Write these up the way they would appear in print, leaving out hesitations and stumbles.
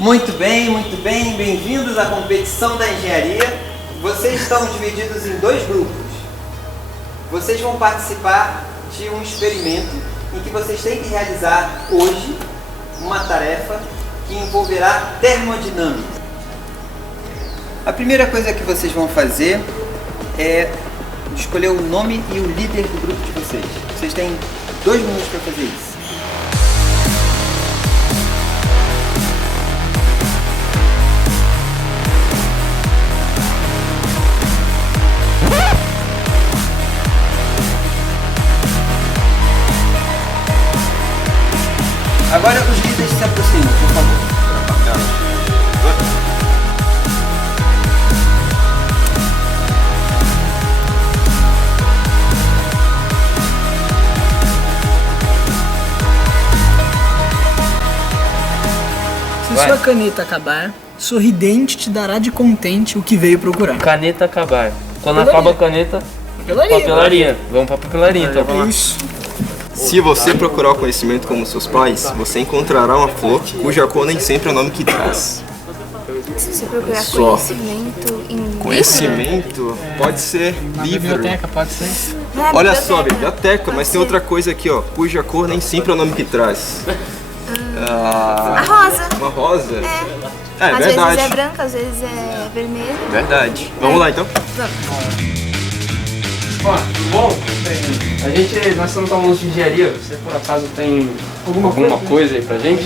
Muito bem, bem-vindos à competição da engenharia. Vocês estão divididos em dois grupos. Vocês vão participar de um experimento em que vocês têm que realizar hoje uma tarefa que envolverá termodinâmica. A primeira coisa que vocês vão fazer é escolher o nome e o líder do grupo de vocês. Vocês têm 2 minutos para fazer isso. Agora os líderes se aproximam, por favor. Se sua caneta acabar, sorridente te dará de contente o que veio procurar. Caneta acabar. Quando acaba a caneta, papelaria. Vamos pra papelaria então. Vamos lá. Isso. Se você procurar o conhecimento como seus pais, você encontrará uma flor cuja cor nem sempre é o nome que traz. Se você procurar Só. conhecimento em Conhecimento pode ser livro. Biblioteca pode ser. Olha só, biblioteca, mas tem outra coisa aqui, ó. Cuja cor nem sempre é o nome que traz. A rosa. Uma rosa? É. É Às verdade. vezes é branca, às vezes é vermelho. Verdade. Vamos lá então? Ó, tudo bom? Nós somos alunos de engenharia. Você por acaso tem alguma coisa aí pra gente?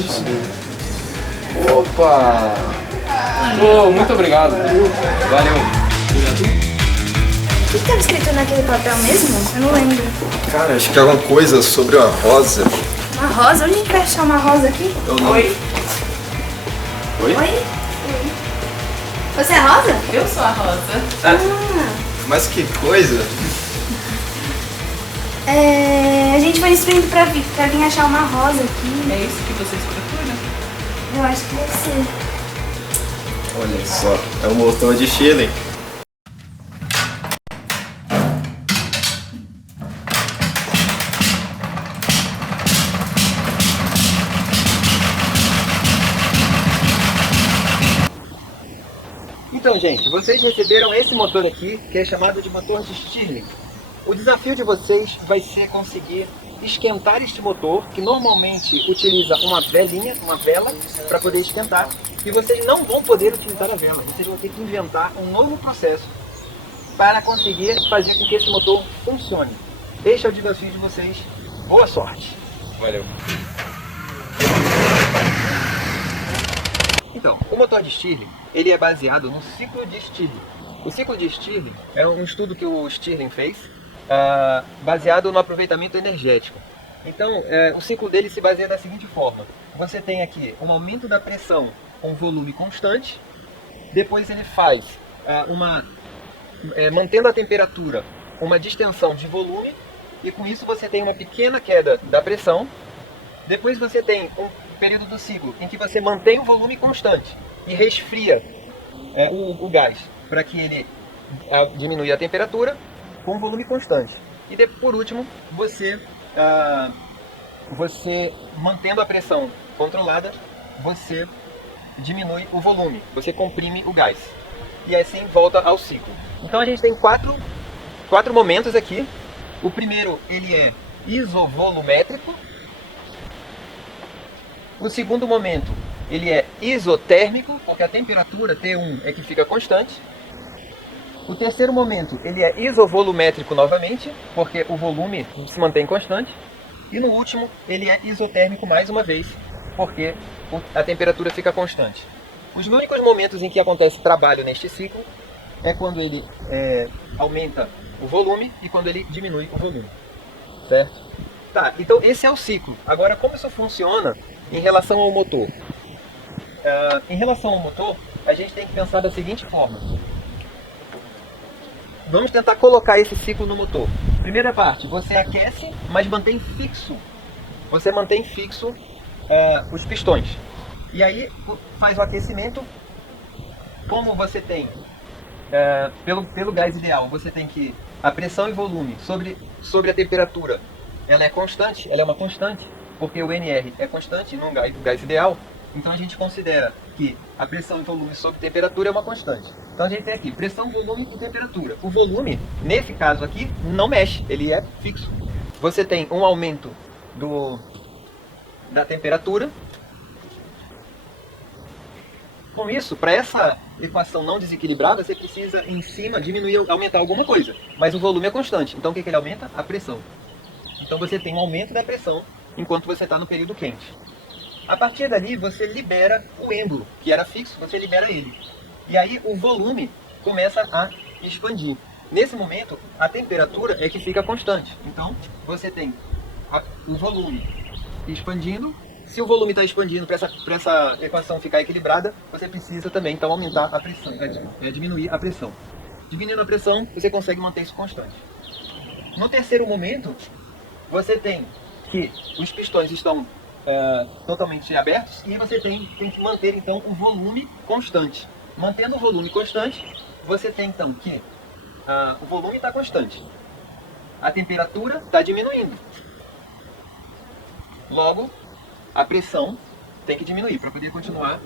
Opa! Oh, muito obrigado. Valeu. O que estava escrito naquele papel mesmo? Eu não lembro. Cara, acho que é alguma coisa sobre a rosa. Uma rosa? Onde a gente vai achar uma rosa aqui? Eu não. Oi? Oi? Você é rosa? Eu sou a Rosa. Mas que coisa? A gente foi instruindo pra vir achar uma rosa aqui. É isso que vocês procuram? Eu acho que deve ser. Olha só, é um motor de Chile. Então, gente, vocês receberam esse motor aqui, que é chamado de motor de Stirling. O desafio de vocês vai ser conseguir esquentar este motor, que normalmente utiliza uma vela, para poder esquentar. E vocês não vão poder utilizar a vela, vocês vão ter que inventar um novo processo para conseguir fazer com que esse motor funcione. Este é o desafio de vocês. Boa sorte! Valeu. Então, o motor de Stirling, ele é baseado no ciclo de Stirling. O ciclo de Stirling é um estudo que o Stirling fez, baseado no aproveitamento energético. Então, o ciclo dele se baseia da seguinte forma. Você tem aqui um aumento da pressão com volume constante, depois ele faz, mantendo a temperatura, uma distensão de volume, e com isso você tem uma pequena queda da pressão. Depois você tem um período do ciclo em que você mantém o volume constante e resfria o gás para que ele diminua a temperatura com volume constante. E por último, você mantendo a pressão controlada, você diminui o volume, você comprime o gás. E assim volta ao ciclo. Então a gente tem quatro momentos aqui. O primeiro, ele é isovolumétrico. O segundo momento, ele é isotérmico, porque a temperatura T1 é que fica constante. O terceiro momento, ele é isovolumétrico novamente, porque o volume se mantém constante. E no último, ele é isotérmico mais uma vez, porque a temperatura fica constante. Os únicos momentos em que acontece trabalho neste ciclo é quando ele aumenta o volume e quando ele diminui o volume. Certo? Tá, então esse é o ciclo. Agora, como isso funciona em relação ao motor? Em relação ao motor, a gente tem que pensar da seguinte forma. Vamos tentar colocar esse ciclo no motor. Primeira parte, você aquece, mas mantém fixo. Você mantém fixo os pistões. E aí faz o aquecimento. Como você tem, pelo gás ideal, você tem que a pressão e volume sobre a temperatura, ela é constante, ela é uma constante, porque o NR é constante no gás ideal. Então a gente considera que a pressão e volume sob temperatura é uma constante. Então a gente tem aqui pressão, volume e temperatura. O volume, nesse caso aqui, não mexe, ele é fixo. Você tem um aumento da temperatura. Com isso, para essa equação não desequilibrada, você precisa em cima diminuir, aumentar alguma coisa. Mas o volume é constante. Então o que ele aumenta? A pressão. Então você tem um aumento da pressão enquanto você está no período quente. A partir dali você libera o êmbolo, que era fixo, você libera ele. E aí o volume começa a expandir. Nesse momento, a temperatura é que fica constante. Então você tem o volume expandindo. Se o volume está expandindo para essa equação ficar equilibrada, você precisa também então aumentar a pressão, diminuir a pressão. Diminuindo a pressão, você consegue manter isso constante. No terceiro momento, você tem que os pistões estão totalmente abertos e você tem que manter então o volume constante. Mantendo o volume constante, você tem então que o volume está constante, a temperatura está diminuindo. Logo, a pressão tem que diminuir para poder continuar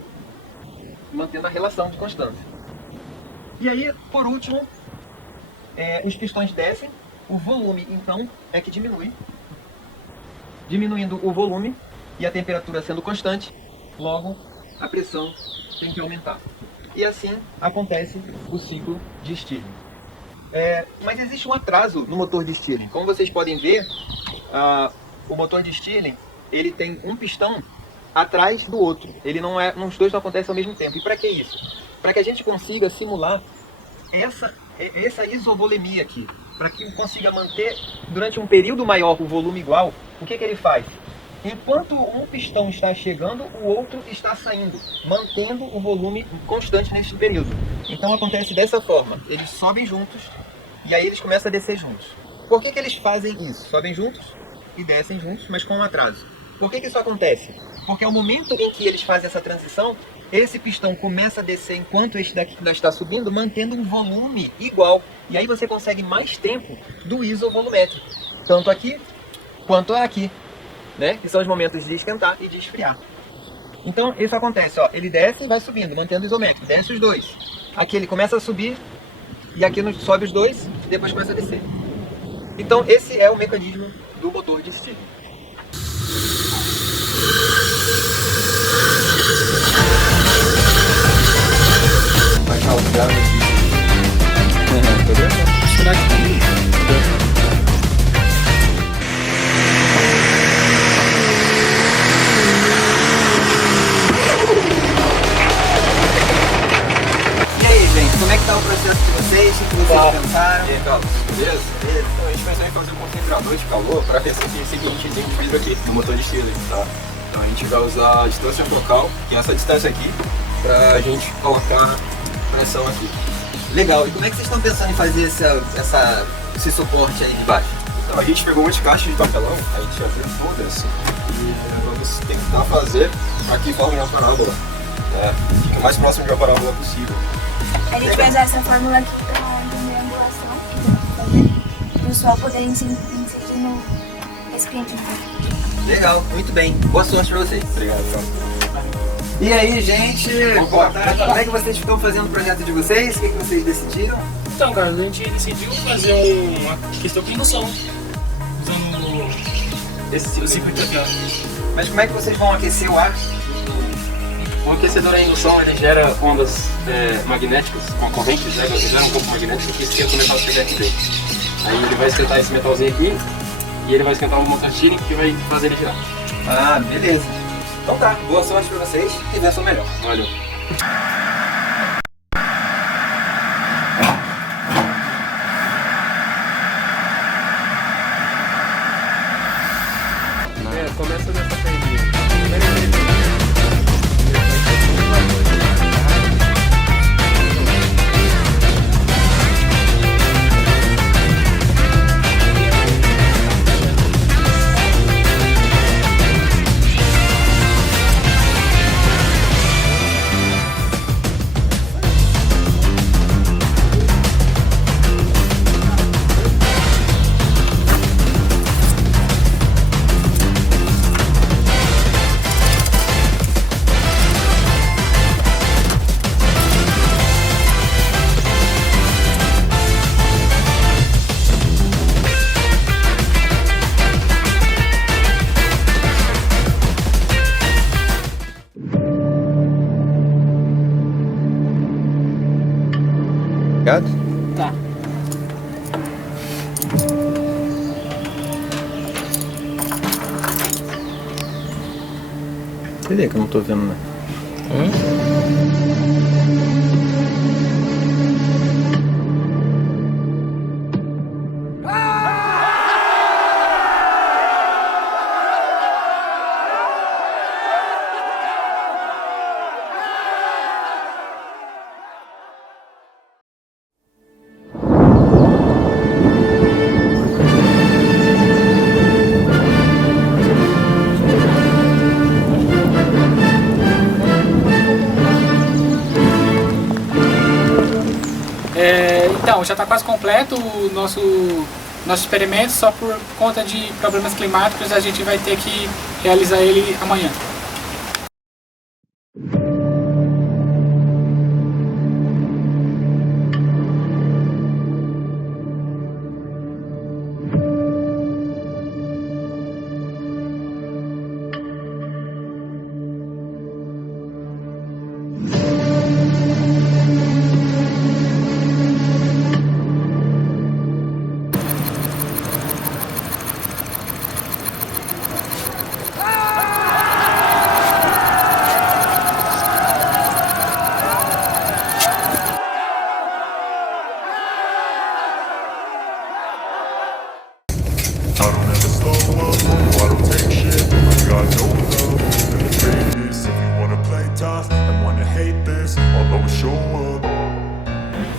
mantendo a relação de constância. E aí, por último, os pistões descem, o volume então é que diminui. Diminuindo o volume e a temperatura sendo constante, logo a pressão tem que aumentar. E assim acontece o ciclo de Stirling. Mas existe um atraso no motor de Stirling. Como vocês podem ver, o motor de Stirling ele tem um pistão atrás do outro. Ele não é, os dois não acontecem ao mesmo tempo. E para que isso? Para que a gente consiga simular essa isovolemia aqui. Para que consiga manter durante um período maior o volume igual, o que ele faz? Enquanto um pistão está chegando, o outro está saindo, mantendo o volume constante neste período. Então acontece dessa forma, eles sobem juntos e aí eles começam a descer juntos. Por que eles fazem isso? Sobem juntos e descem juntos, mas com um atraso. Por que isso acontece? Porque ao momento em que eles fazem essa transição, esse pistão começa a descer enquanto este daqui ainda está subindo, mantendo um volume igual. E aí você consegue mais tempo do isovolumétrico, tanto aqui quanto aqui, né? Que são os momentos de esquentar e de esfriar. Então isso acontece, ó, ele desce e vai subindo, mantendo o isométrico, desce os dois. Aqui ele começa a subir e aqui sobe os dois e depois começa a descer. Então esse é o mecanismo do motor de Stirling. Vai causar aqui. Será que E aí, gente, como é que tá o processo de vocês? O que vocês pensaram? E aí, Carlos, beleza? Então, a gente pensou em fazer um concentrador de calor para esse que a gente tem vidro aqui no motor de Stirling, tá? Então a gente vai usar a distância focal, que é essa distância aqui, para a gente colocar pressão aqui. Legal, e como é que vocês estão pensando em fazer esse suporte aí de baixo? Então a gente pegou um monte de caixa de papelão, a gente abriu todas e vamos tentar fazer aqui em forma de uma parábola. O mais próximo de uma parábola possível. A gente vai usar essa fórmula aqui para entender a angulação que o pessoal poder incidir no recipiente. Legal, muito bem. Boa sorte pra vocês. Obrigado, Carlos. E aí, gente? Boa tarde. Como é que vocês estão fazendo o projeto de vocês? O que vocês decidiram? Então, Carlos, a gente decidiu fazer uma questão de indução, usando esse circuito aqui, ó. Mas como é que vocês vão aquecer o ar? O aquecedor a indução ele gera ondas magnéticas, uma corrente gera um campo magnético que esquenta o metal que estiver aqui dentro. Aí ele vai esquentar esse metalzinho aqui e ele vai esquentar o motor Stirling que vai fazer ele girar. Ah, beleza. Então tá, boa sorte pra vocês e vençam melhor. Valeu. Começa dessa perninha. ligado? Tá. Você vê que eu não tô vendo, né? Então, já está quase completo o nosso experimento, só por conta de problemas climáticos a gente vai ter que realizar ele amanhã.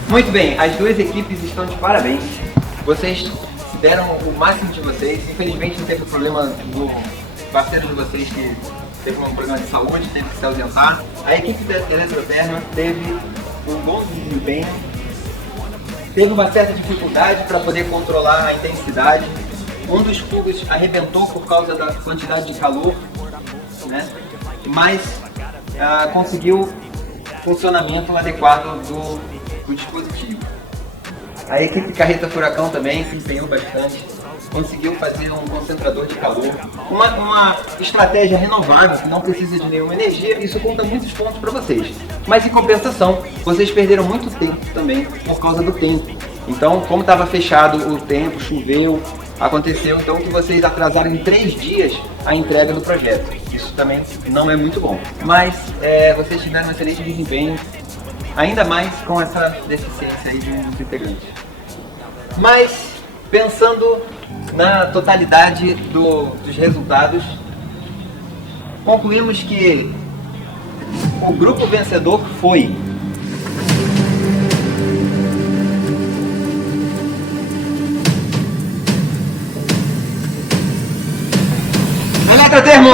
Muito bem, as duas equipes estão de parabéns. Vocês deram o máximo de vocês. Infelizmente não teve problema do parceiro de vocês que teve um problema de saúde, teve que se ausentar. A equipe da Eletroterma teve um bom desempenho, teve uma certa dificuldade para poder controlar a intensidade. Um dos fogos arrebentou por causa da quantidade de calor, né? Mas conseguiu funcionamento adequado do dispositivo. A equipe Carreta Furacão também se empenhou bastante, conseguiu fazer um concentrador de calor, uma estratégia renovável que não precisa de nenhuma energia. Isso conta muitos pontos para vocês, mas em compensação vocês perderam muito tempo também por causa do tempo. Então, como estava fechado o tempo, choveu, aconteceu então que vocês atrasaram em 3 dias a entrega do projeto. Isso também não é muito bom, mas vocês tiveram um excelente desempenho, ainda mais com essa deficiência aí dos integrantes. Mas, pensando na totalidade dos resultados, concluímos que o grupo vencedor foi Eletrotermo!